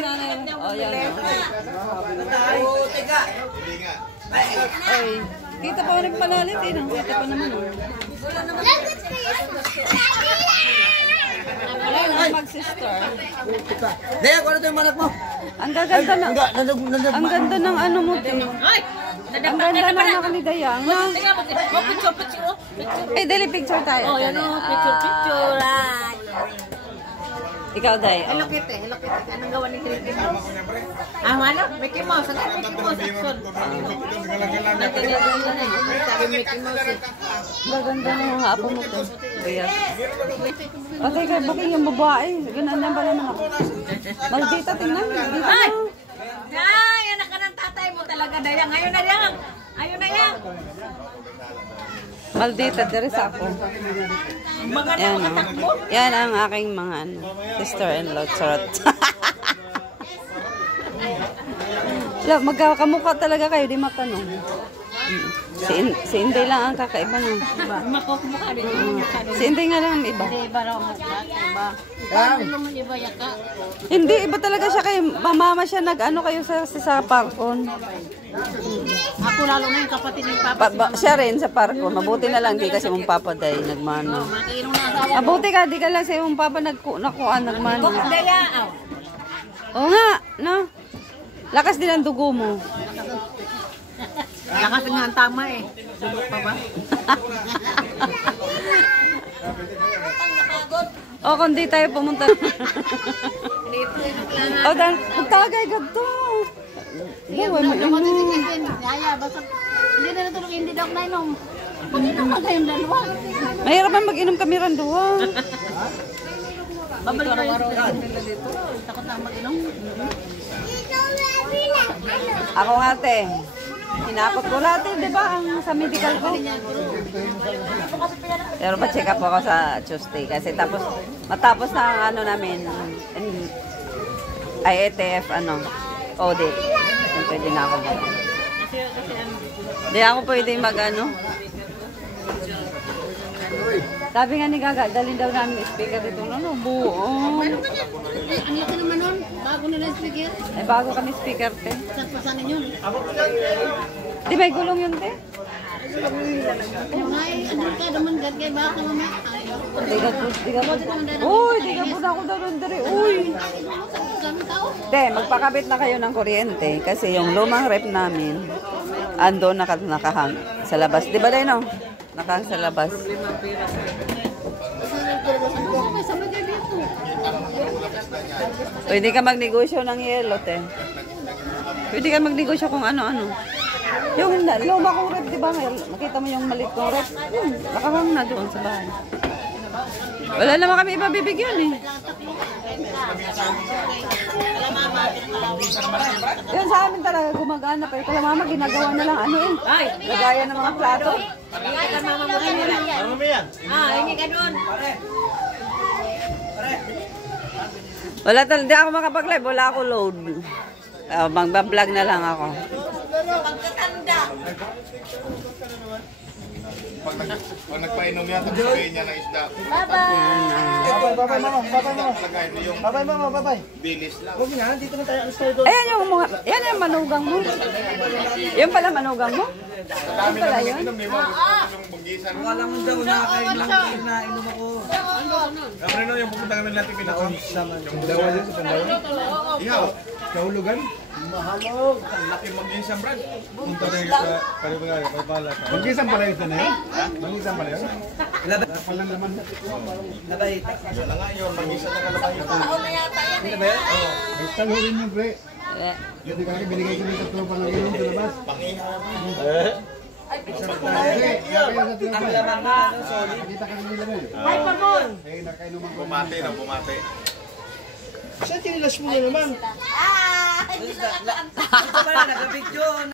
nanay. Oh, yan. Oh, teka. Ay, kita pa rin palalit eh. Kita pa naman. Wala yung mag-sister. Daya, kung ano ito yung malak mo? Ang gaganda na. Ang ganda ng ano mo, te. Ang ganda na nakalidaya. Eh, dali picture tayo. Oh, yan o. Picture. Ikaw, Day. Hello Kitty. Anong gawa ni Kitty Mouse? Ano? Mickey Mouse. Ano Mickey Mouse? Action. Sabi Mickey Mouse eh. Gaganda na yung hapo mo, te. Bayas. Okay, kaya bakit yung babae? Ganyan pala naman ako. Maldita, tingnan. Ay! Ay! Anak ka ng tatay mo talaga, Dayang. Ayun na yan. Ayun na yan. Maldita, deres ako. Yan, yan ang aking mga sister-in-law. Charot. Magkakamukha talaga kayo, di matanong. Si Inday lang ang kakaiba no. Makumukha din. Si Inday nga lang ang iba. Iba raw mukha. Iba. Paano naman iba yaka? Hindi, iba talaga siya kay mama siya nag-ano kayo sa parkon. Ako lalo na yung kapatid ng papa. Siya rin sa parkon. Mabuti na lang di kasi mong papa day nagmano. Mabuti ka, di ka lang sa mong papa nakuan nagmano. Daya. Oo nga, no? Lakas din ang dugo mo. Lakas nga ang tama eh. Sumok pa ba? O, kung di tayo pumunta. O, magtagay ka to. Buwan mo yun. Yaya, basta hindi na natulog, hindi daw na inom. Pag-inom na kayong dalawa. Mahirapan mag-inom kami randuwa. Babalik ko yung nila dito. Takot na mag-inom. Ako nga, te. Hinakot ko lahat, di ba? Ang sa medical ko. Pero pa-check up ako sa Tuesday. Kasi matapos na ang ano namin, IATF, audit. Pwede na ako ba? Hindi ako pwede mag-ano. Sabi nga ni Gaga, dalhin daw namin speaker dito. Ano, buo. Ang laki naman nun. Bago na lang speaker. Ay, bago kami speaker, te. Saan pasanin yun? Di may gulong yun, te? Yung ay, ano ka, naman gagay baka mamaya. Di ka po. Uy, di ka po na ako doon, dere. Uy. Te, magpakabit na kayo ng kuryente. Kasi yung lumang rep namin, ando nakahang sa labas. Di ba, no? Nakahang sa labas. Pwede ka magnegosyo ng yelo, te. Pwede ka magnegosyo kung ano-ano. Yung luma kong rep, di ba? Makita mo yung maliit kong rep? Nakahang na doon sa bahay. Wala naman kami ibabibigyan eh. Yun sa amin talaga gumagana pa. Kala mama ginagawa na lang lagayan ng mga plato. Hingi ka doon. Wala talaga, hindi ako makapag-live. Wala ako load. Mag-vlog na lang ako. Pagkatanda. Pag nagpainom yata, sabihin niya ng isda. Bye-bye. Bye-bye, mama. Bye-bye, mama. Bye-bye. Bilis lang. Huwag nga, dito na tayo. Alas tayo doon. Ayan yung manugang mo. Yung pala manugang mo? Yung pala yun? Yung bugisan. Wala mo daw nakakain lang na inom ako. Ano yung pupunta kami natin pinakaon? Yung dawa dyan sa Pandaw. Ihaw. Kahulugan? Mahalog. Ang laki mag-isang brad. Punta rin sa Kalibagay, Pagpala. Mag-isang pala yun na yun? Mag-isang pala yun? Palang naman. Labay. Wala nga yun. Mag-isang na kalabay. Hindi ba yan? Oo. Ay, talurin yung pre. Hindi kami binigay ko dito tropa ng inom sa labas. Ang laman na, sorry. Kita kami nila ba yun? Ay, pagod. Eh, nakainuman ko. Bumate na, bumate. Saan tinilas mo na naman? Ah! Hindi na nakakanta. Ito ba na, nag-video.